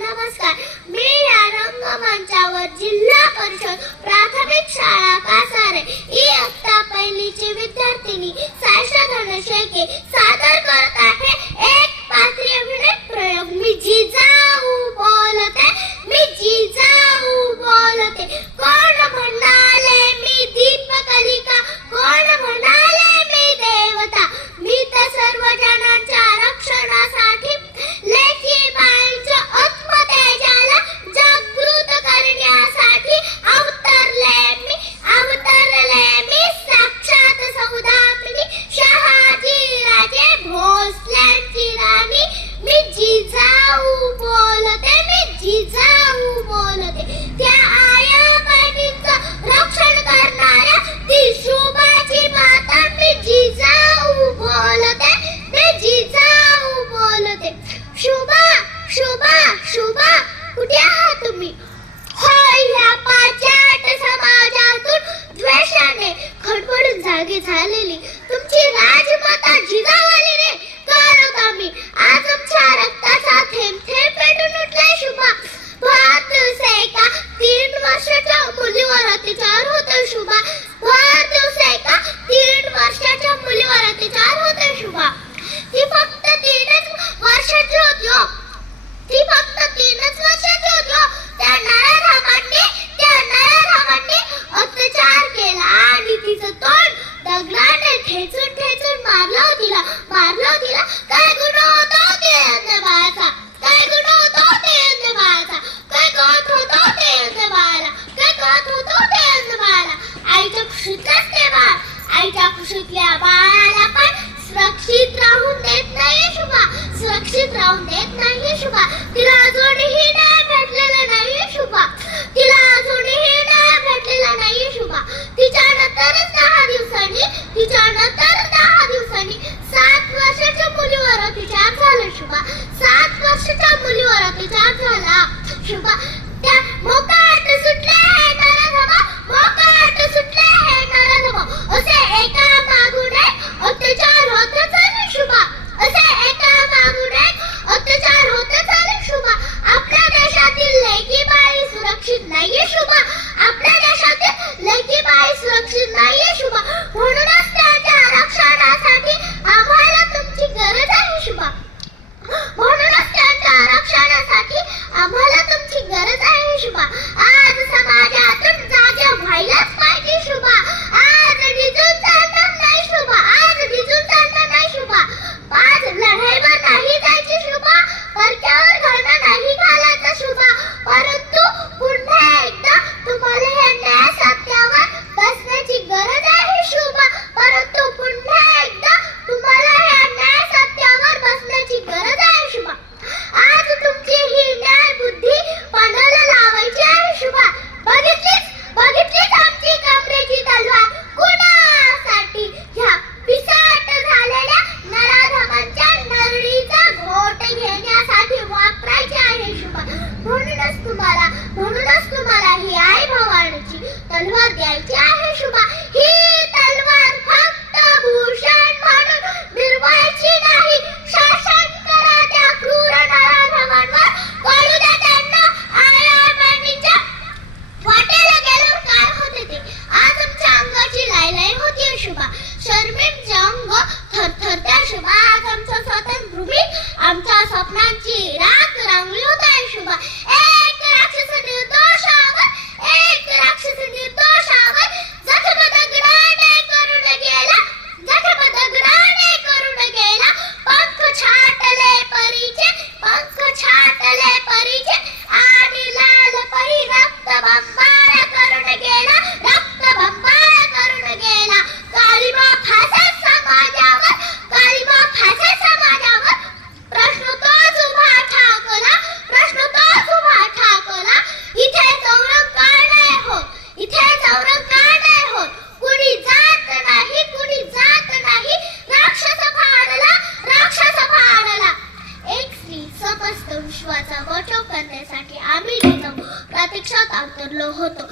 नमस्कार. मी या रंगमंचावर जिल्हा परिषद प्राथमिक शाळा कासारे ही इयत्ता पहिलीची विद्यार्थिनी सायशा धनशेके सादर करत પછી રાજમાતા જીરાવાલી down. Thank you, विश्वाचा बचाव करण्यासाठी आम्ही जिजाऊ प्रतीक्षात अवतरलो होतो